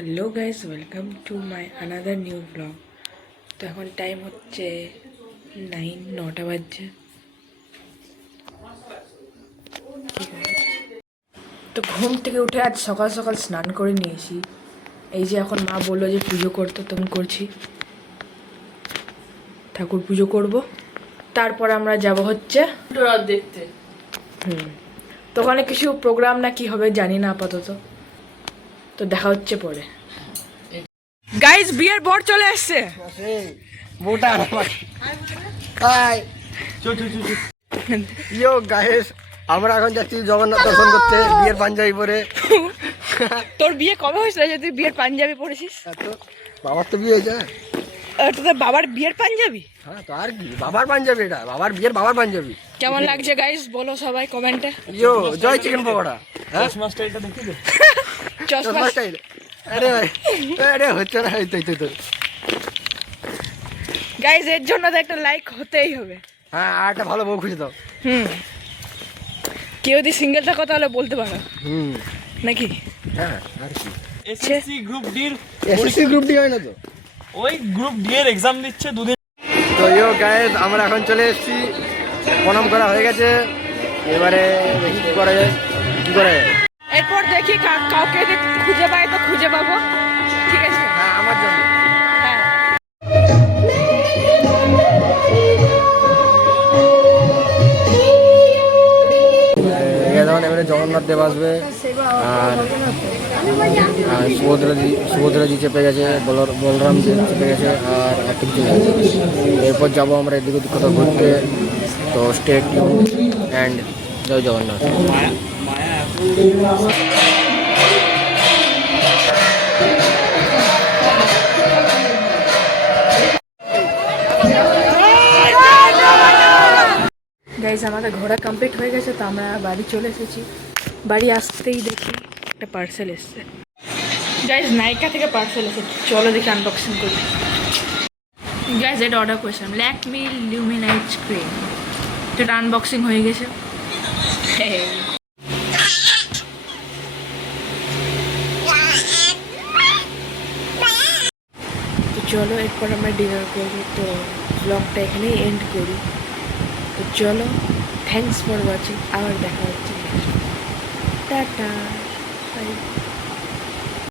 Hello guys, welcome to my another new blog. তো এখন time হচ্ছে 9টা বাজছে। ঠিক আছে, তো ঘুম থেকে উঠে আজ সকাল সকাল স্নান করে নিয়েছি। এই যে এখন মা বললো যে পুজো করতে, তখন করছি, ঠাকুর পুজো করব। তারপর আমরা যাব হচ্ছে দেখতে। তো ওখানে কিছু প্রোগ্রাম না কি হবে জানি না আপাতত, তো দেখা হচ্ছে পরে। গাইস, বিয়ের বর চলে এসছে। আমরা এখন যাচ্ছি জগন্নাথ দর্শন করতে বিয়ের পাঞ্জাবি পরে। তোর বিয়ে কবে হয়েছিল যে তুই বিয়ের পাঞ্জাবি পরেছিস? বাবার তো বিয়ে হয়েছে। তোদের বাবার বিয়ের পাঞ্জাবি? হ্যাঁ, তো আর কি, বাবার পাঞ্জাবি, এটা বাবার বিয়ের বাবার পাঞ্জাবি। কেমন লাগছে গাইস বলো সবাই কমেন্টে। জয় চিকেন পকোড়া। চশমা স্টাইলটা দেখি তো। চশমা স্টাইল। আরে ভাই, আরে হচ্ছে না, এই তো গাইস, এর জন্য তো একটা লাইক হতেই হবে। হ্যাঁ, আর একটা ভালো বউ খুঁজে দাও। কেউ যদি সিঙ্গেল থাকো তাহলে বলতে পারো নাকি? হ্যাঁ, আর কি, এসএসসি গ্রুপ ডি এর এসএসসি গ্রুপ ডি হয় না তো? ওই গ্রুপ ডি এর এক্সাম দিচ্ছে দুদিন। তো গাইস, আমরা এখন চলে এসেছি, প্রণাম করা হয়ে গেছে। এবারে দেখি কি করা যায়। এরপর দেখি কাউকে যদি খুঁজে পাই তো খুঁজে পাবো, ঠিক আছে? হ্যাঁ, আমার জন্য। হ্যাঁ, এবারে জগন্নাথ দেব আসবে, আর সুভদ্রাজি চেপে গেছে, বলরাম চেপে গেছে, আর কিছু নেই। এরপর যাবো আমরা এদিক ওদিক কোথাও ঘুরতে। তো stay tune and Jai Jagannath. Guys আমাদের ঘোরা কমপ্লিট হয়ে গেছে, তো আমরা বাড়ি চলে এসেছি। বাড়ি আসতেই দেখি একটা পার্সেল এসছে। গাইজ নাইকা থেকে পার্সেল এসেছে, চলো দেখি আনবক্সিং করি। গাইজ এটা অর্ডার করেছিলাম, ল্যাকমি লুমিনাইট ক্রিম, এটা আনবক্সিং হয়ে গেছে। তো চলো এরপর আমরা ডিনার করবো, তো ব্লগটা এখানেই এন্ড করি। তো চলো, থ্যাংকস ফর ওয়াচিং, আবার দেখা হচ্ছে, টাটা।